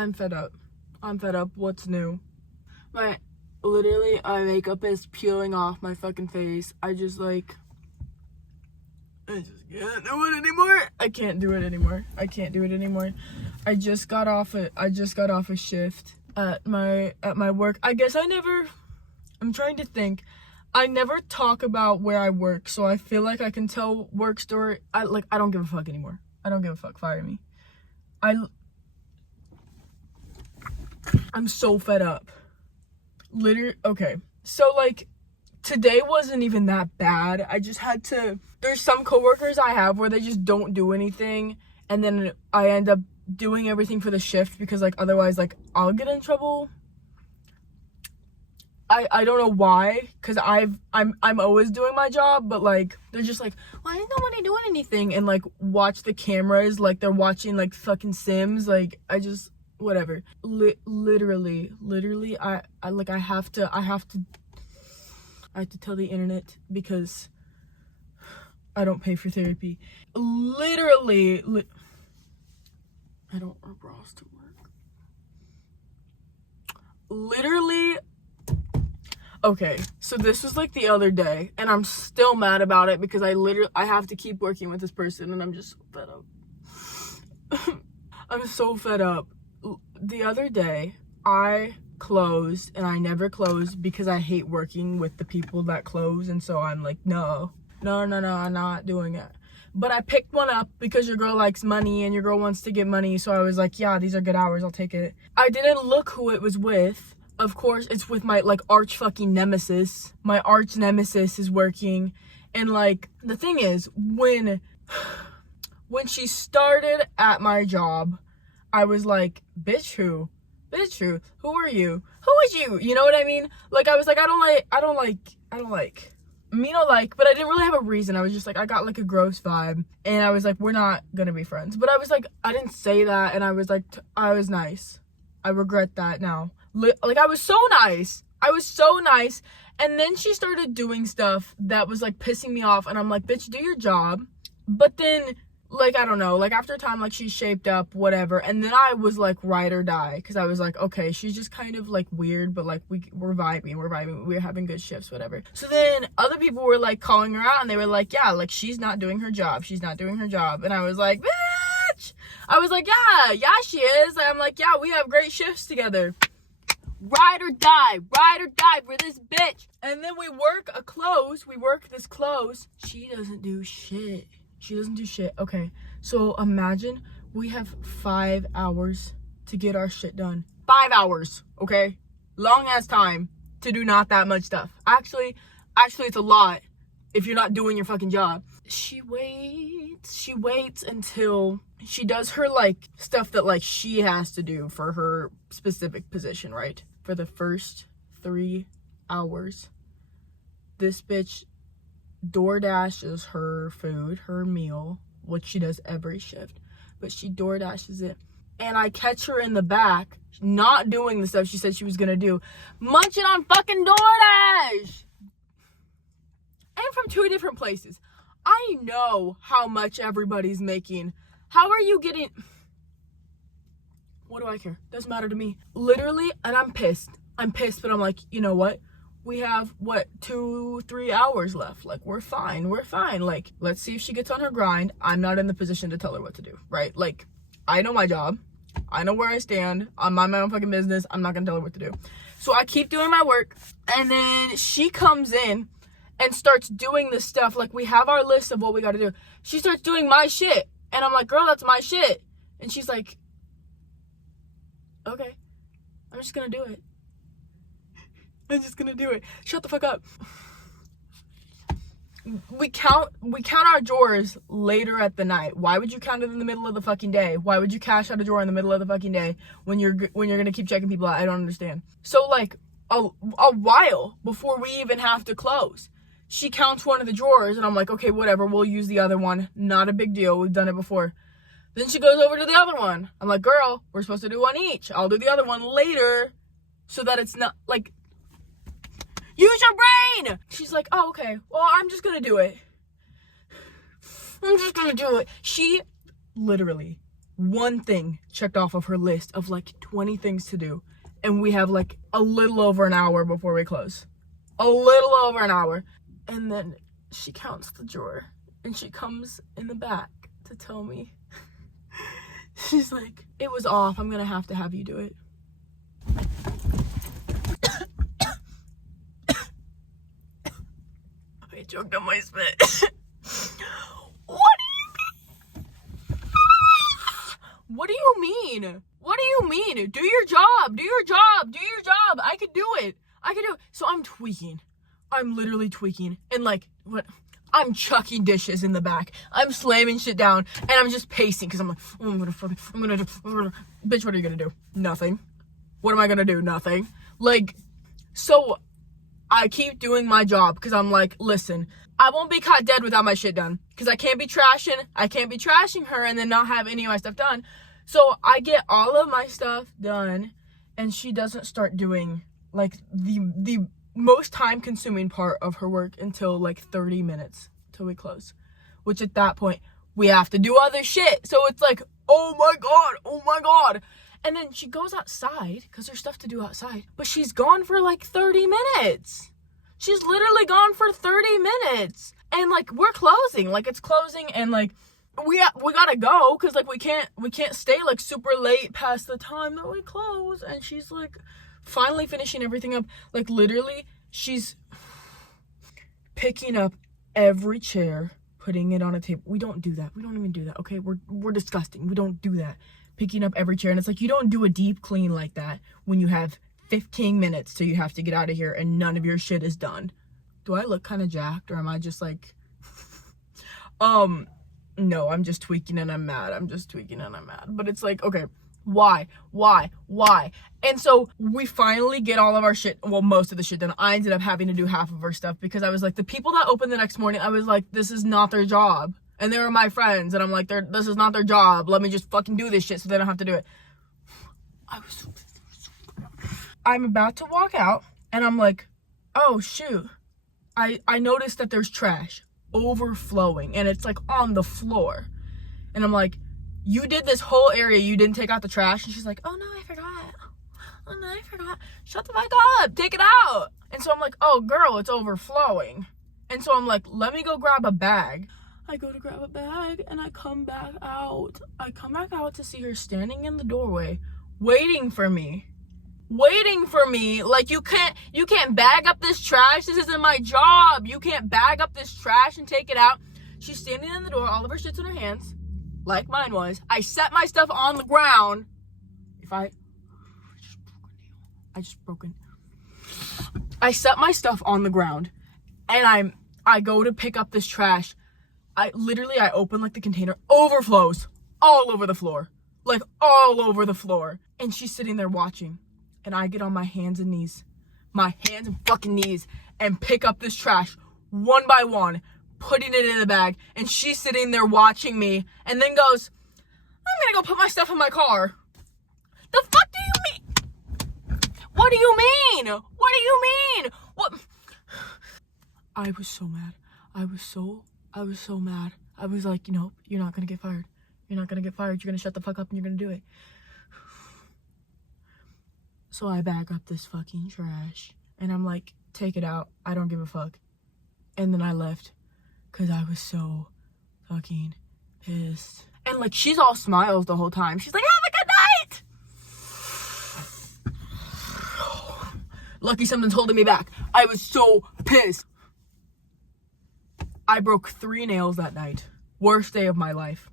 I'm fed up. I'm fed up. What's new? My makeup is peeling off my fucking face. I just can't do it anymore. I can't do it anymore. I just got off a shift at my work. I guess I'm trying to think. I never talk about where I work, so I feel like I can tell work story. I don't give a fuck anymore. I don't give a fuck. Fire me. I'm so fed up. Okay. So, today wasn't even that bad. I just had to... There's some coworkers I have where they just don't do anything, and then I end up doing everything for the shift because, otherwise, I'll get in trouble. I don't know why, because I'm always doing my job, but, they're just why is nobody doing anything? And, watch the cameras like they're watching, fucking Sims. Whatever. Literally, I have to tell the internet because I don't pay for therapy. I don't wear bras to work. Literally. Okay, so this was the other day, and I'm still mad about it because I have to keep working with this person, and I'm just so fed up. I'm so fed up. The other day, I closed, and I never close because I hate working with the people that close, and so I'm no, I'm not doing it. But I picked one up because your girl likes money, and your girl wants to get money, so I was yeah, these are good hours, I'll take it. I didn't look who it was with. Of course, it's with my, arch fucking nemesis. My arch nemesis is working, and, the thing is, when she started at my job, I was bitch who? Who are you? Who is you? You know what I mean? I was I don't like. Me no but I didn't really have a reason. I was just I got a gross vibe. And I was we're not gonna be friends. But I was I didn't say that, and I was I was nice. I regret that now. I was so nice. And then she started doing stuff that was pissing me off, and I'm bitch, do your job. But then I don't know, after a time, she shaped up, whatever, and then I was ride or die, because I was okay, she's just kind of weird, but we're vibing, we're having good shifts, whatever. So then other people were calling her out, and they were yeah, she's not doing her job, and I was bitch, I was yeah, she is. I'm yeah, we have great shifts together. Ride or die for this bitch. And then we work this close. She doesn't do shit. Okay, so imagine we have 5 hours to get our shit done. 5 hours, okay? Long ass time to do not that much stuff. Actually, it's a lot if you're not doing your fucking job. She waits until she does her stuff that she has to do for her specific position, right? For the first 3 hours, this bitch DoorDashes her food, her meal, which she does every shift, but she DoorDashes it, and I catch her in the back not doing the stuff she said she was gonna do, munching on fucking DoorDash, and from 2 different places. I know how much everybody's making. How are you getting... What do I care? Doesn't matter to me. Literally, and I'm pissed, but I'm you know what? We have, 2-3 hours left. We're fine. Let's see if she gets on her grind. I'm not in the position to tell her what to do, right? I know my job. I know where I stand. I'm mind my own fucking business. I'm not gonna tell her what to do. So I keep doing my work, and then she comes in and starts doing this stuff. We have our list of what we gotta do. She starts doing my shit, and I'm girl, that's my shit. And she's okay, I'm just gonna do it. Shut the fuck up. We count our drawers later at the night. Why would you count it in the middle of the fucking day? Why would you cash out a drawer in the middle of the fucking day when you're gonna keep checking people out? I don't understand. So a while before we even have to close, she counts one of the drawers, and I'm okay, whatever, we'll use the other one. Not a big deal. We've done it before. Then she goes over to the other one. I'm girl, we're supposed to do one each. I'll do the other one later so that it's not use your brain. She's oh, okay, well, I'm just gonna do it. She literally one thing checked off of her list of like 20 things to do. And we have like a little over an hour before we close. A little over an hour. And then she counts the drawer and she comes in the back to tell me. She's like, it was off. I'm going to have you do it. I choked on my spit. What do you mean? What do you mean? Do your job. Do your job. Do your job. I could do it. So I'm tweaking. I'm literally tweaking. And like, what? I'm chucking dishes in the back. I'm slamming shit down. And I'm just pacing because I'm like, oh, bitch, what are you going to do? Nothing. What am I going to do? Nothing. Like, so I keep doing my job because I'm like, listen, I won't be caught dead without my shit done. Because I can't be trashing her and then not have any of my stuff done. So I get all of my stuff done and she doesn't start doing like the most time consuming part of her work until like 30 minutes till we close. Which at that point, we have to do other shit. So it's like, oh my God. And then she goes outside because there's stuff to do outside. But she's gone for like 30 minutes. She's literally gone for 30 minutes. And like, we're closing. Like, it's closing and like, we gotta go because like we can't stay like super late past the time that we close. And she's like finally finishing everything up. Like literally, she's picking up every chair, putting it on a table. We don't do that. We don't even do that. Okay, we're disgusting. We don't do that. Picking up every chair. And it's like, you don't do a deep clean like that when you have 15 minutes till you have to get out of here and none of your shit is done. Do I look kind of jacked or am I just like no, I'm just tweaking and I'm mad. But it's like, okay, why? And so we finally get all of our shit, well, most of the shit done. I ended up having to do half of our stuff because I was like, the people that opened the next morning, I was like, this is not their job. And they were my friends. And I'm like, this is not their job. Let me just fucking do this shit so they don't have to do it. I'm about to walk out and I'm like, oh shoot. I noticed that there's trash overflowing and it's like on the floor. And I'm like, you did this whole area, you didn't take out the trash? And she's like, oh no, I forgot. Shut the fuck up, take it out. And so I'm like, oh girl, it's overflowing. And so I'm like, let me go grab a bag. I go to grab a bag and I come back out to see her standing in the doorway waiting for me. Like, you can't bag up this trash. This isn't my job. You can't bag up this trash and take it out. She's standing in the door, all of her shit's in her hands, like mine was. I set my stuff on the ground. I set my stuff on the ground and I go to pick up this trash. I open like the container, overflows all over the floor. Like all over the floor. And she's sitting there watching. And I get on my hands and fucking knees, and pick up this trash one by one, putting it in the bag. And she's sitting there watching me, and then goes, I'm gonna go put my stuff in my car. The fuck do you mean? What do you mean? What? I was so mad. I was so mad. I was like, nope, you're not gonna get fired. You're gonna shut the fuck up and you're gonna do it. So I bag up this fucking trash and I'm like, take it out. I don't give a fuck. And then I left because I was so fucking pissed. And like, she's all smiles the whole time. She's like, have a good night. Lucky something's holding me back. I was so pissed. I broke 3 nails that night. Worst day of my life.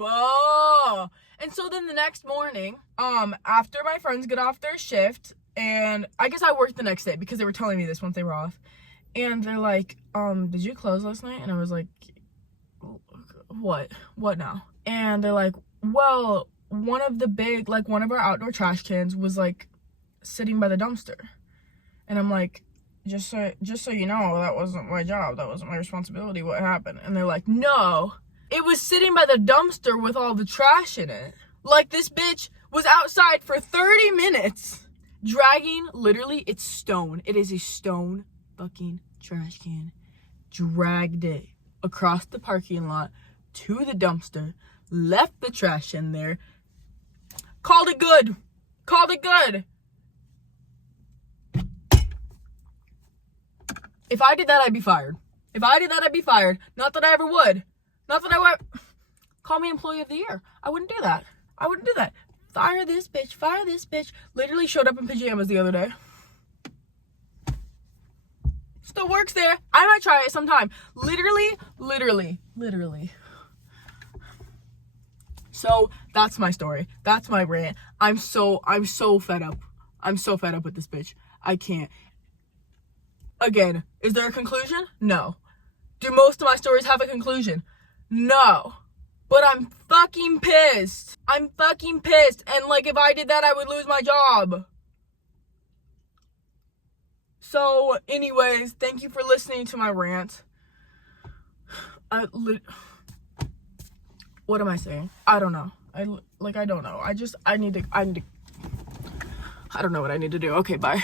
Oh. And so then the next morning, after my friends get off their shift, and I guess I worked the next day because they were telling me this once they were off. And they're like, did you close last night? And I was like, what now? And they're like, well, one of our outdoor trash cans was like sitting by the dumpster. And I'm like, just so you know, that wasn't my job. That wasn't my responsibility. What happened? And they're like, no, it was sitting by the dumpster with all the trash in it. Like, this bitch was outside for 30 minutes dragging, literally, it's stone. It is a stone fucking trash can. Dragged it across the parking lot, to the dumpster, left the trash in there, called it good. If I did that, I'd be fired. Not that I ever would. Call me employee of the year. I wouldn't do that. Fire this bitch. Literally showed up in pajamas the other day. Still works there. I might try it sometime. Literally. So that's my story. That's my rant. I'm so fed up. I'm so fed up with this bitch. I can't. Again, is there a conclusion? No. Do most of my stories have a conclusion? No. But I'm fucking pissed. And like, if I did that, I would lose my job. So, anyways, thank you for listening to my rant. What am I saying? I don't know. I don't know. I don't know what I need to do. Okay, bye.